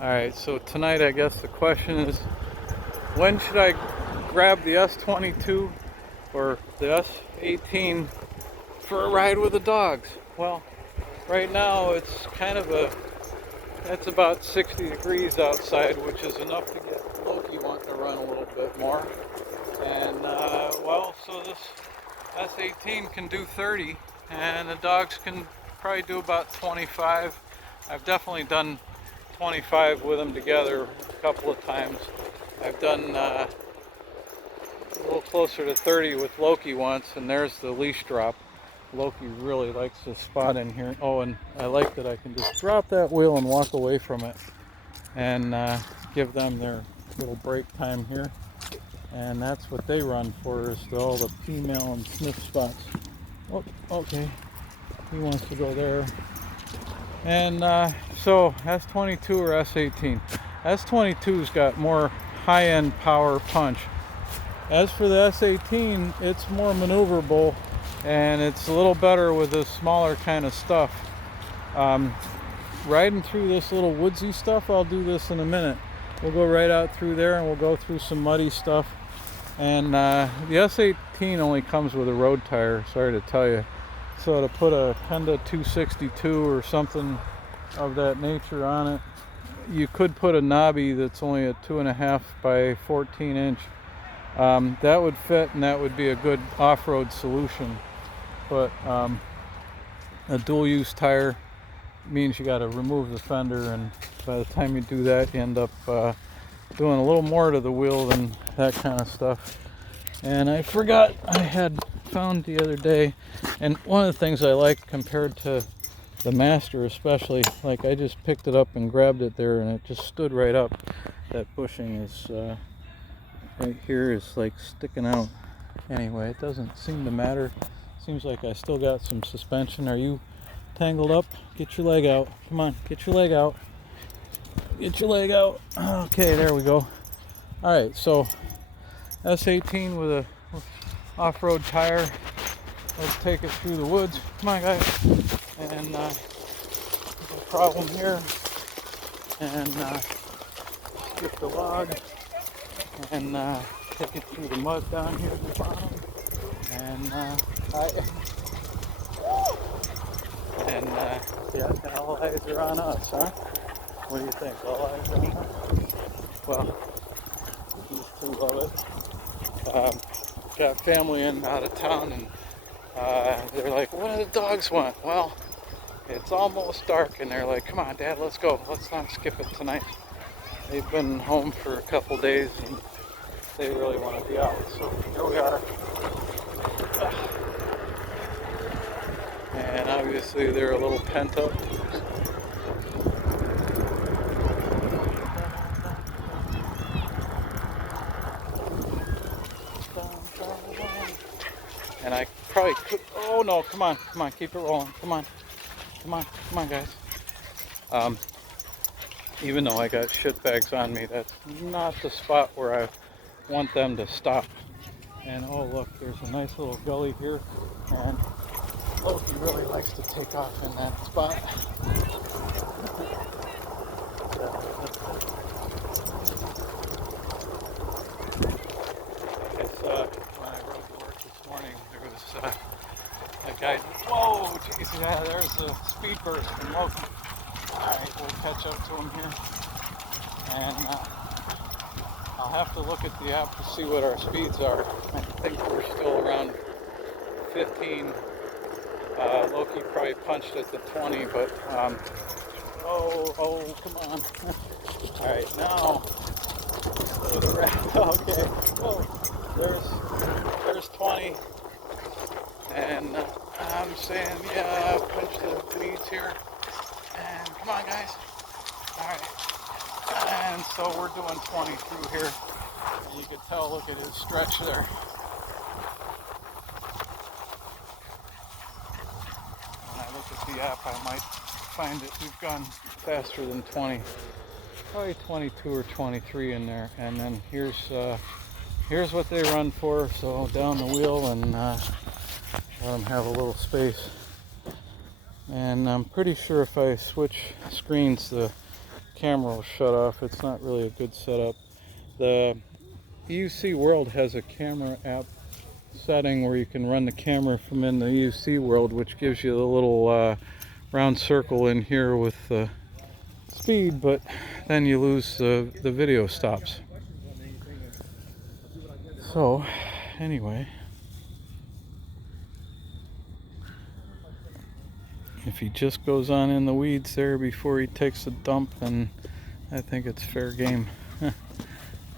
Alright, so tonight I guess the question is, when should I grab the S22 or the S18 for a ride with the dogs? Well, right now it's it's about 60 degrees outside, which is enough to get Loki wanting to run a little bit more. And so this S18 can do 30, and the dogs can probably do about 25. I've definitely done 25 with them together a couple of times. I've done a little closer to 30 with Loki once, and there's the leash drop. Loki really likes this spot in here. Oh, and I like that I can just drop that wheel and walk away from it and give them their little break time here. And that's what they run for, is all the female and sniff spots. Oh, okay. He wants to go there. And so S22 or S18. S22's got more high-end power punch. As for the S18, it's more maneuverable and it's a little better with the smaller kind of stuff. Riding through this little woodsy stuff, I'll do this in a minute. We'll go right out through there and we'll go through some muddy stuff. And the S18 only comes with a road tire, sorry to tell you. So to put a Honda 262 or something of that nature on it, you could put a knobby that's only a 2.5 by 14 inch. That would fit, and that would be a good off-road solution. But a dual-use tire means you got to remove the fender, and by the time you do that, you end up doing a little more to the wheel than that kind of stuff. And I forgot, I had found the other day, and one of the things I like compared to the Master especially, like I just picked it up and grabbed it there and it just stood right up. That bushing is right here is like sticking out. Anyway, it doesn't seem to matter. Seems like I still got some suspension. Are you tangled up? Get your leg out. Come on, get your leg out. Get your leg out. Okay, there we go. Alright, so S18 with a off-road tire. Let's take it through the woods. Come on, guys. And there's a problem here. And skip the log. And take it through the mud down here at the bottom. And yeah, all eyes are on us, huh? What do you think? All eyes are on us? Well, these two love it. Got family in out of town, and they're like, what do the dogs want? Well, it's almost dark, and they're like, come on, Dad, let's go. Let's not skip it tonight. They've been home for a couple days, and they really want to be out. So here we are. And obviously they're a little pent up. And I probably could, oh no, come on, keep it rolling, come on, guys. Even though I got shit bags on me, that's not the spot where I want them to stop. And oh look, there's a nice little gully here, and Loki really likes to take off in that spot. When I rode to work this morning, there was a guy. Whoa, jeez, yeah, there's a speed burst from Loki. Alright, we'll catch up to him here. And I'll have to look at the app to see what our speeds are. I think we're still around 15. Loki probably punched at the 20, but oh, come on. Alright, now okay. Whoa, there's 20. And I'm saying, yeah, punch the knees here. And come on, guys. Alright. And so we're doing 20 through here. And you can tell, look at his stretch there. When I look at the app, I might find that we've gone faster than 20. Probably 22 or 23 in there. And then here's what they run for. So down the wheel and let them have a little space. And I'm pretty sure if I switch screens, the camera will shut off. It's not really a good setup. The UC World has a camera app setting where you can run the camera from in the UC World, which gives you the little round circle in here with the speed, but then you lose the video stops. So anyway, if he just goes on in the weeds there before he takes a dump, then I think it's fair game.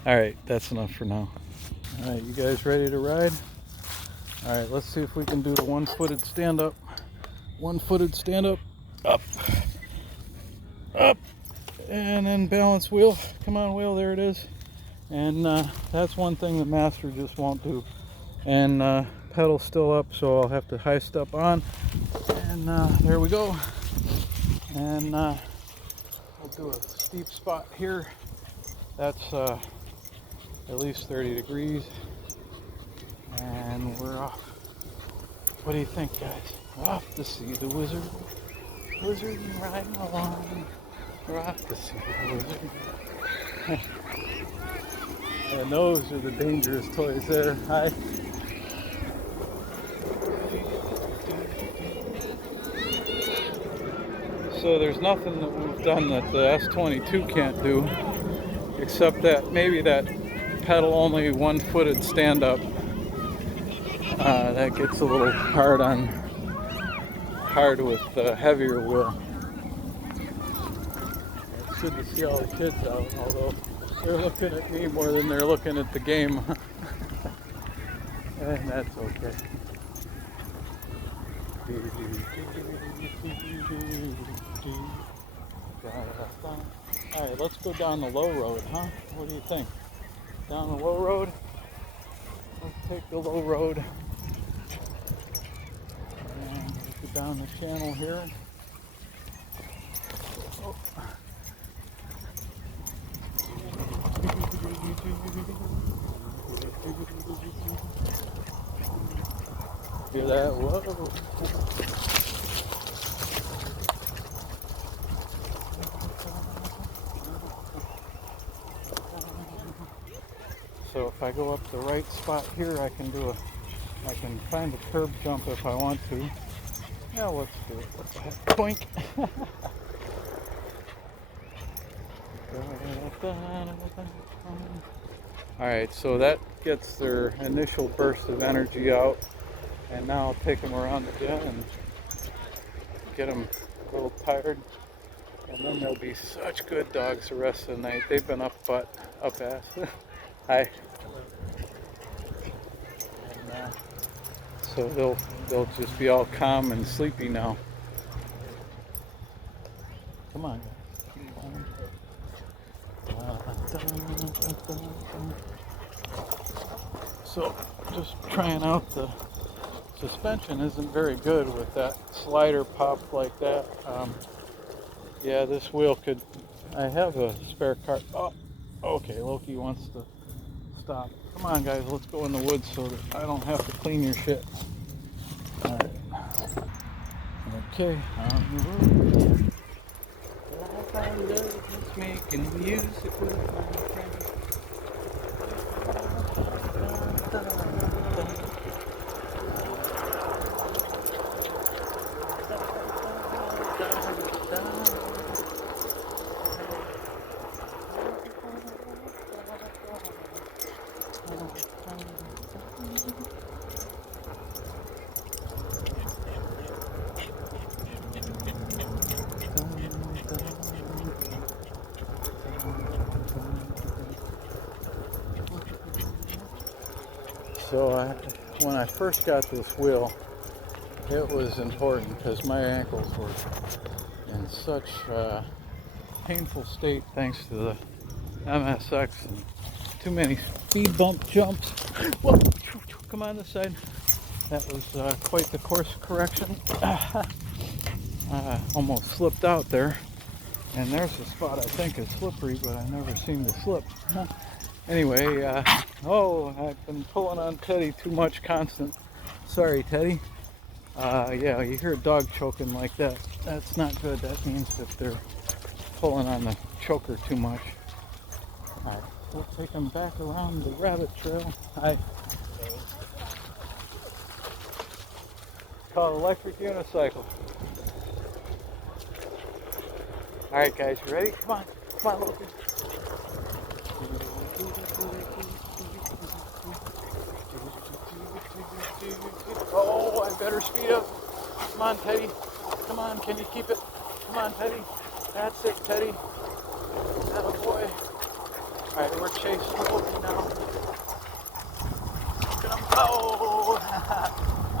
Alright, that's enough for now. Alright, you guys ready to ride? Alright, let's see if we can do the one-footed stand-up. One-footed stand-up. Up. Up. And then balance wheel. Come on, wheel. There it is. And that's one thing the master just won't do. And pedal still up, so I'll have to high step on. And there we go. And we'll do a steep spot here. That's at least 30 degrees. And we're off. What do you think, guys? We're off to see the wizard. Wizard riding along. We're off to see the wizard. And those are the dangerous toys there. Hi. So there's nothing that we've done that the S22 can't do, except that maybe that pedal only one-footed stand-up. That gets a little hard with the heavier wheel. It's good to see all the kids out, although they're looking at me more than they're looking at the game. And that's okay. Alright, let's go down the low road, huh? What do you think? Down the low road? Let's take the low road. And go down the channel here. Oh. Hear that? Whoa. So if I go up the right spot here, I can find a curb jump if I want to. Yeah, let's do it. What the heck? Boink! Alright, so that gets their initial burst of energy out. And now I'll take them around again and get them a little tired. And then they'll be such good dogs the rest of the night. They've been up ass. Hi. And, so they'll just be all calm and sleepy now. Come on, guys. So just trying out the suspension isn't very good with that slider pop like that. Yeah, this wheel could. I have a spare cart. Oh, okay. Loki wants to stop. Come on, guys. Let's go in the woods so that I don't have to clean your shit. All right. Okay. On the road. I love making music with my friends. So when I first got this wheel, it was important because my ankles were in such a painful state thanks to the MSX and too many speed bump jumps. Whoa, come on this side. That was quite the course correction. Almost slipped out there. And there's a spot I think is slippery, but I never seem to slip. Anyway, I've been pulling on Teddy too much constant. Sorry, Teddy. Yeah, you hear a dog choking like that. That's not good. That means that they're pulling on the choker too much. Alright, we'll take them back around the rabbit trail. Hi. It's called electric unicycle. Alright guys, you ready? Come on. Come on, Loki. Oh, I better speed up. Come on, Teddy. Come on, can you keep it? Come on, Teddy. That's it, Teddy. Atta boy. Alright, we're chasing Loki now. Look at him go!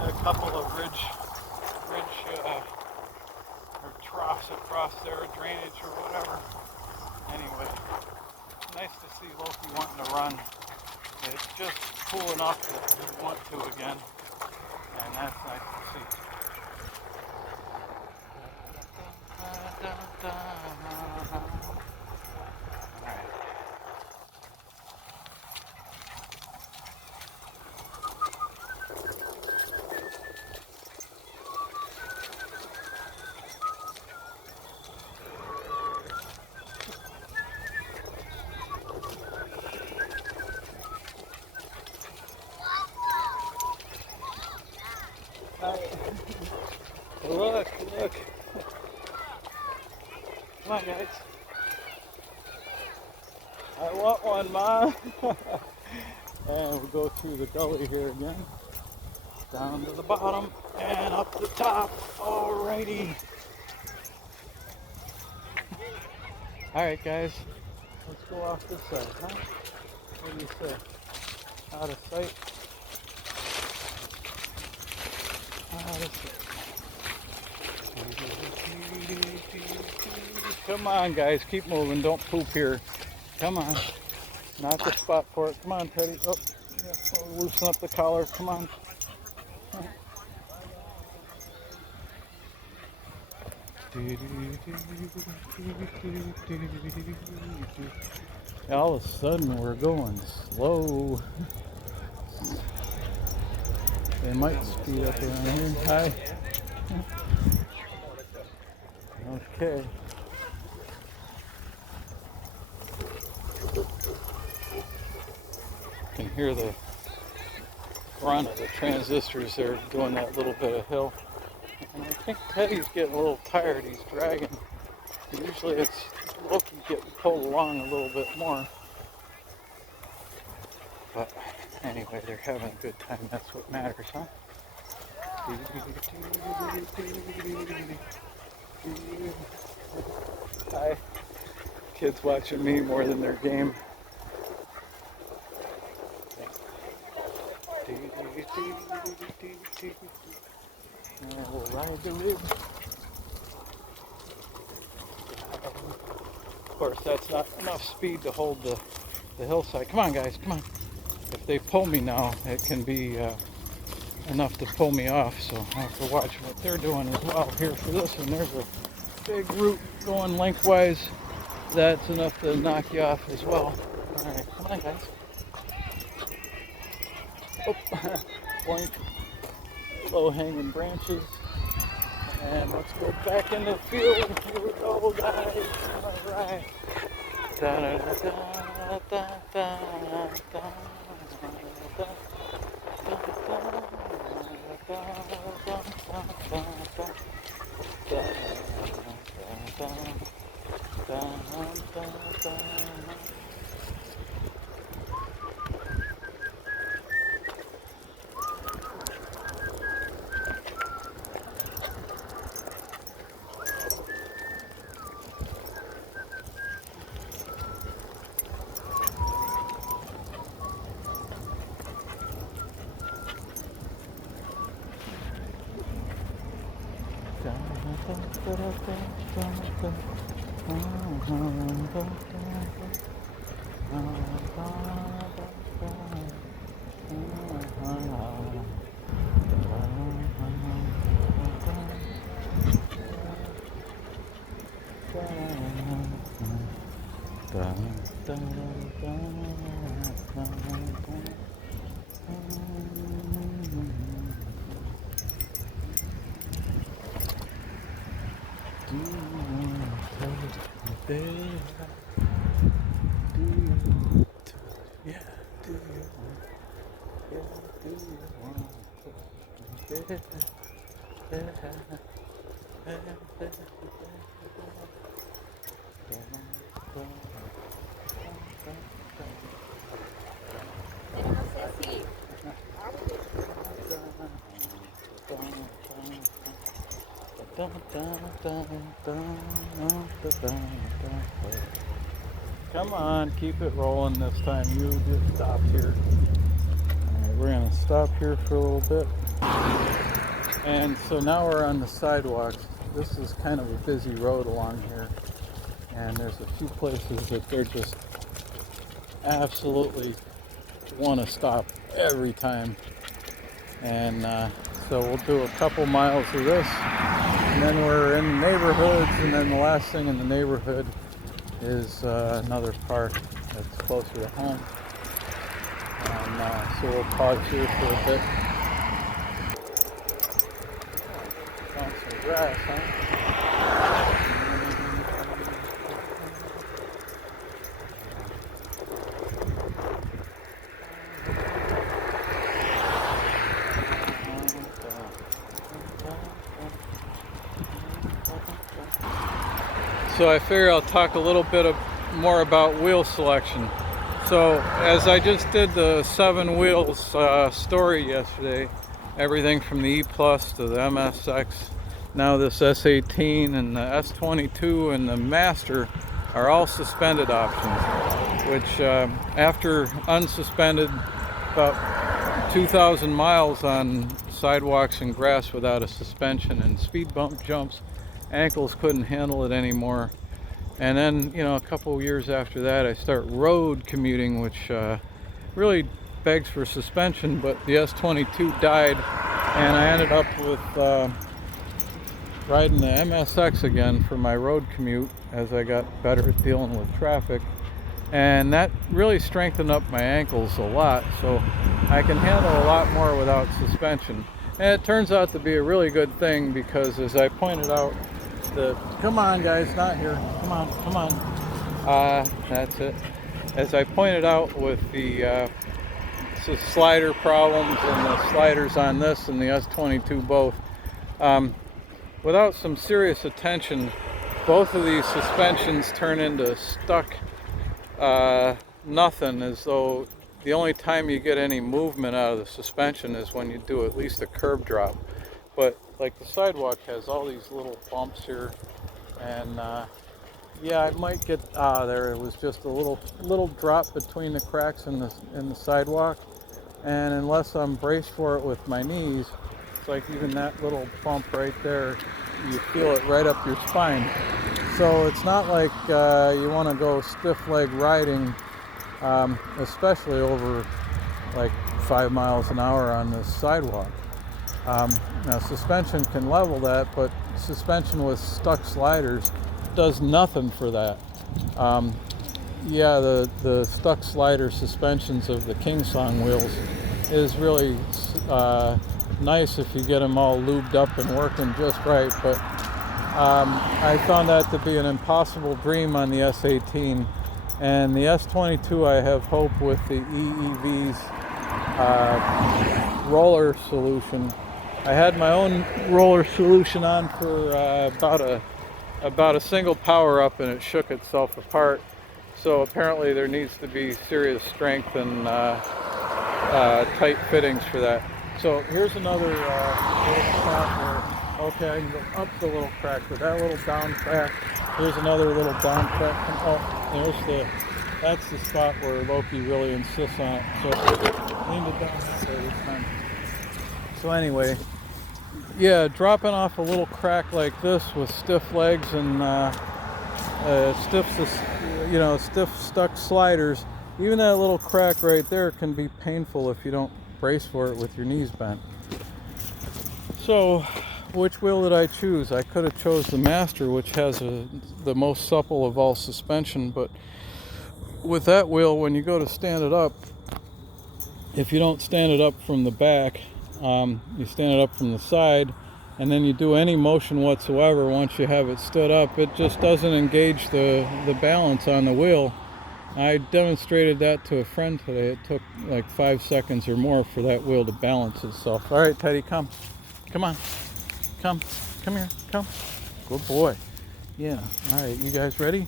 A couple of ridge or troughs across there, drainage or whatever. Anyway, nice to see Loki wanting to run. It's just cool enough that we want to again, and that's nice to see. Look. Come on, guys. I want one, Mom. And we'll go through the gully here again. Down to the bottom and up the top. Alrighty. Alright, guys. Let's go off this side, huh? What do you say? Out of sight. Come on, guys, keep moving. Don't poop here. Come on. Not the spot for it. Come on, Teddy. Oh, yeah, we'll loosen up the collar. Come on. All of a sudden, we're going slow. They might speed up around here. Hi. Okay. You can hear the run of the transistors there doing that little bit of hill. And I think Teddy's getting a little tired. He's dragging. Usually it's Loki getting pulled along a little bit more. But anyway, they're having a good time. That's what matters, huh? Hi. Kids watching me more than their game. And we'll ride the rib. Of course, that's not enough speed to hold the hillside. Come on, guys, come on. If they pull me now, it can be enough to pull me off, so I have to watch what they're doing as well. Here for this one, there's a big root going lengthwise. That's enough to knock you off as well. Alright, come on, guys. Oh, boink. Low-hanging branches. And let's go back in the field. Here we go, guys. Alright. Yeah, do you? Yeah, do you want to? Eu não sei se algo do Come on, keep it rolling this time. You just stop here. Alright, we're gonna stop here for a little bit. And so now we're on the sidewalks. This is kind of a busy road along here. And there's a few places that they're just absolutely want to stop every time. And so we'll do a couple miles of this. And then we're in neighborhoods. And then the last thing in the neighborhood is another park that's closer to home. And so we'll pause here for a bit. Found some grass, huh? So I figure I'll talk a little bit more about wheel selection. So as I just did the 7 wheels story yesterday, everything from the E Plus to the MSX, now this S18 and the S22 and the Master are all suspended options, which after unsuspended about 2,000 miles on sidewalks and grass without a suspension and speed bump jumps, ankles couldn't handle it anymore. And then, you know, a couple of years after that, I start road commuting, which really begs for suspension, but the S22 died, and I ended up with riding the MSX again for my road commute as I got better at dealing with traffic. And that really strengthened up my ankles a lot, so I can handle a lot more without suspension. And it turns out to be a really good thing because, as I pointed out, come on guys, not here, come on, that's it. As I pointed out with the slider problems and the sliders on this and the S22 both, without some serious attention, both of these suspensions turn into stuck nothing, as though the only time you get any movement out of the suspension is when you do at least a curb drop. But like the sidewalk has all these little bumps here, and yeah, I might get there. It was just a little drop between the cracks in the sidewalk, and unless I'm braced for it with my knees, it's like even that little bump right there, you feel it right up your spine. So it's not like you want to go stiff leg riding, especially over like 5 miles an hour on this sidewalk. Now suspension can level that, but suspension with stuck sliders does nothing for that. Yeah, the stuck slider suspensions of the King Song wheels is really nice if you get them all lubed up and working just right, but I found that to be an impossible dream on the S18. And the S22, I have hope with the EEV's roller solution. I had my own roller solution on for about a single power up, and it shook itself apart. So apparently there needs to be serious strength and tight fittings for that. So here's another little spot where, okay, I can go up the little crack, but that little down crack, here's another little down crack. Oh, that's the spot where Loki really insists on it. So leaned it down that way this time. So anyway, yeah, dropping off a little crack like this with stiff legs and stiff stuck sliders, even that little crack right there can be painful if you don't brace for it with your knees bent. So which wheel did I choose? I could have chose the Master, which has the most supple of all suspension, but with that wheel, when you go to stand it up, if you don't stand it up from the back, you stand it up from the side, and then you do any motion whatsoever once you have it stood up, it just doesn't engage the balance on the wheel. I demonstrated that to a friend today. It took like 5 seconds or more for that wheel to balance itself. All right, Teddy, come. Come on. Come here. Come. Good boy. Yeah. All right, you guys ready?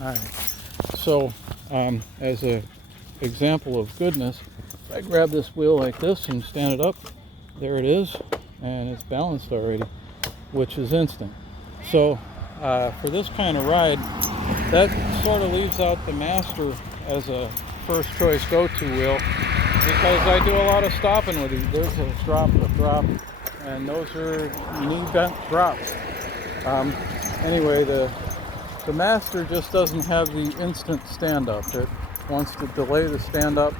All right. So, as a example of goodness, if I grab this wheel like this and stand it up, there it is, and it's balanced already, which is instant. So, for this kind of ride, that sort of leaves out the Master as a first choice go-to wheel, because I do a lot of stopping with these. There's a drop, and those are knee bent drops. Anyway, the Master just doesn't have the instant stand-up. It wants to delay the stand-up,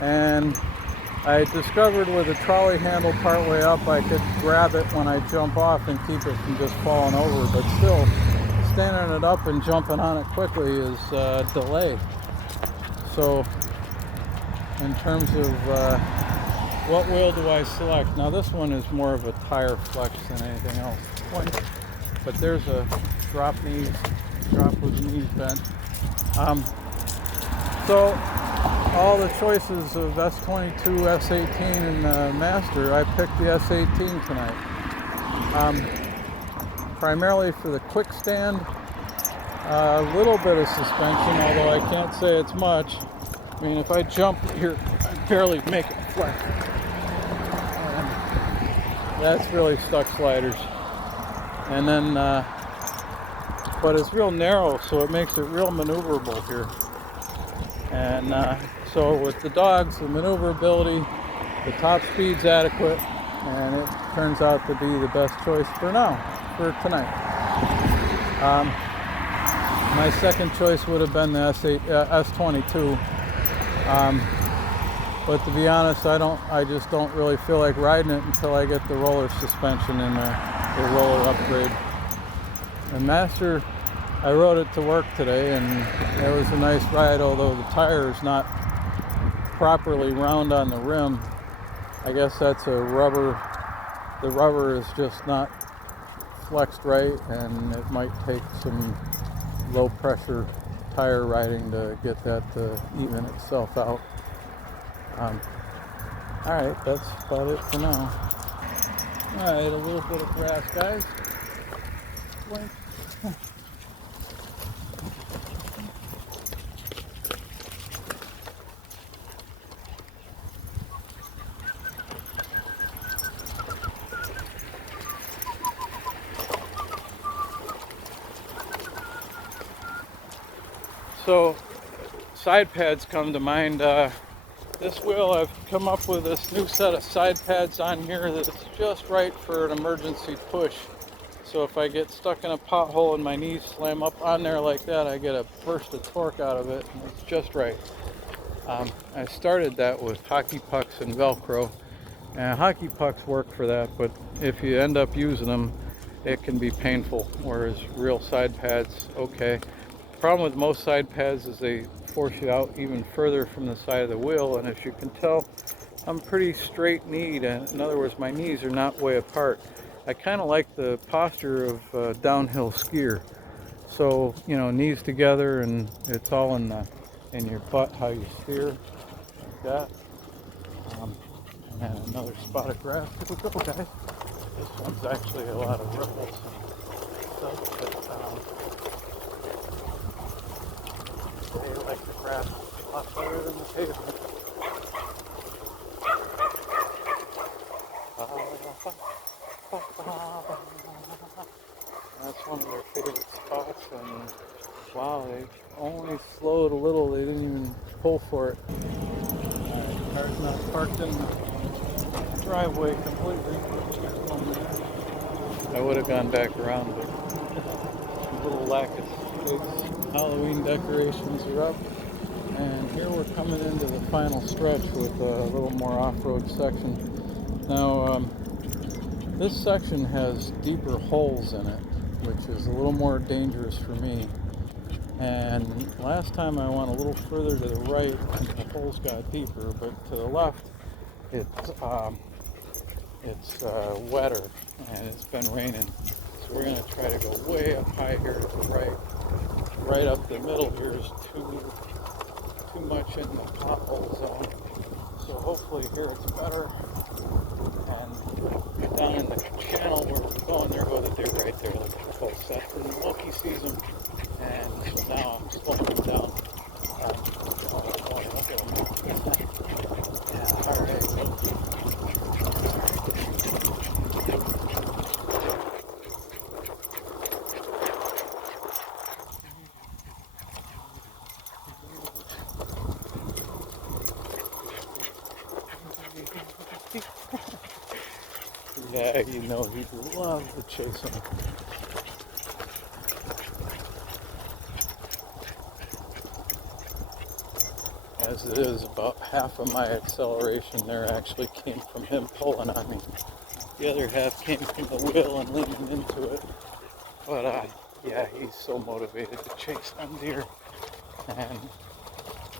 and I discovered with a trolley handle partway up, I could grab it when I jump off and keep it from just falling over, but still, standing it up and jumping on it quickly is delay. So, in terms of what wheel do I select? Now this one is more of a tire flex than anything else. But there's a drop with the knees bent. So all the choices of S22, S18, and Master, I picked the S18 tonight. Primarily for the quick stand, a little bit of suspension, although I can't say it's much. I mean, if I jump here, I barely make it flat. That's really stuck sliders. And then, but it's real narrow, so it makes it real maneuverable here. And so with the dogs, the maneuverability, the top speed's adequate, and it turns out to be the best choice for tonight. My second choice would have been the S22. But to be honest, I just don't really feel like riding it until I get the roller suspension and the roller upgrade. And Master, I rode it to work today, and it was a nice ride, although the tire is not properly round on the rim. I guess that's the rubber is just not flexed right, and it might take some low pressure tire riding to get that to even itself out. Alright, that's about it for now. Alright, a little bit of grass, guys. Blink. So, side pads come to mind. This wheel, I've come up with this new set of side pads on here that's just right for an emergency push. So if I get stuck in a pothole and my knees slam up on there like that, I get a burst of torque out of it, and it's just right. I started that with hockey pucks and Velcro, and hockey pucks work for that, but if you end up using them, it can be painful, whereas real side pads, okay. The problem with most side pads is they force you out even further from the side of the wheel, and as you can tell, I'm pretty straight-kneed, and in other words, my knees are not way apart. I kind of like the posture of a downhill skier. So, you know, knees together, and it's all in your butt, how you steer, like that. And another spot of grass. Here we go, guys. This one's actually a lot of ripples and stuff, but they like the grass a lot better than the pavement. That's one of their favorite spots, and wow, they only slowed a little, they didn't even pull for it. Alright, car's not parked in the driveway completely. I would have gone back around, but a little lack of space. Halloween decorations are up, and here we're coming into the final stretch with a little more off-road section. Now, this section has deeper holes in it, which is a little more dangerous for me. And last time I went a little further to the right, and the holes got deeper, but to the left, it it's wetter and it's been raining. So we're going to try to go way up high here to the right. Right up the middle here is too much in the pothole zone. So hopefully here it's better. And down in the channel where we're going, there go the deer right there. Look how close. That's when Loki sees them. And so now I'm slowing them down. Oh boy, look at them. Yeah, alright, Loki. Yeah, you know he'd love to chase him. As it is, about half of my acceleration there actually came from him pulling on me. The other half came from the wheel and leaning into it. But yeah, he's so motivated to chase them deer. And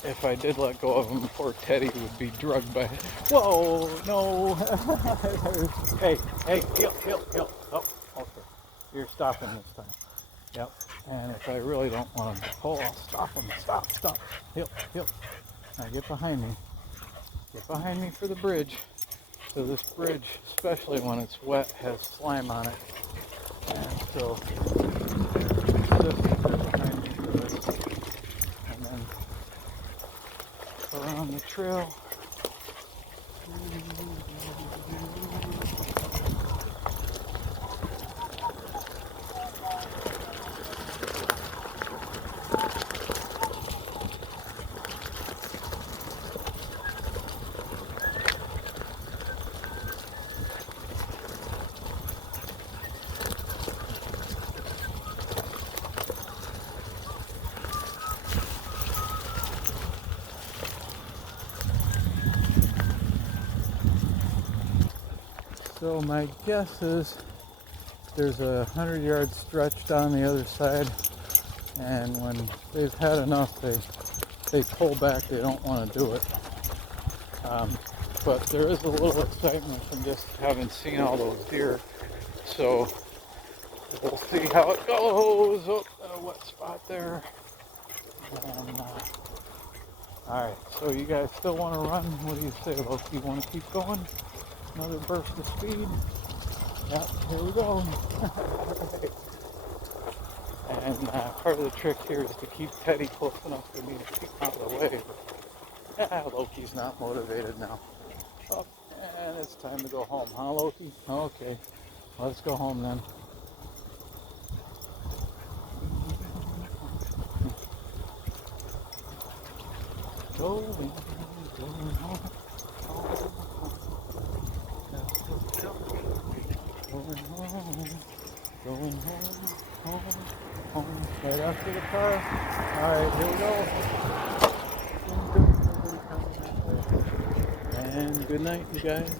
if I did let go of him, poor Teddy would be drugged by it. Whoa, no. Hey, heel. Oh, okay. You're stopping this time. Yep. And if I really don't want him to pull, I'll stop him. Stop. Heel. Now get behind me. Get behind me for the bridge. So this bridge, especially when it's wet, has slime on it. And so just get behind me for this. And then around the trail. So my guess is there's a 100-yard stretch down the other side, and when they've had enough, they pull back. They don't want to do it. But there is a little excitement from just having seen all those deer. So we'll see how it goes. Oh, a wet spot there. And, all right, so you guys still want to run? What do you say, Loki? You want to keep going? Another burst of speed. Yep, here we go. And part of the trick here is to keep Teddy close enough for me to keep out of the way. Loki's not motivated now. Oh, and it's time to go home, huh, Loki? Okay, let's go home then. Going home. Going home. Right after the car. Alright, here we go. And good night, you guys.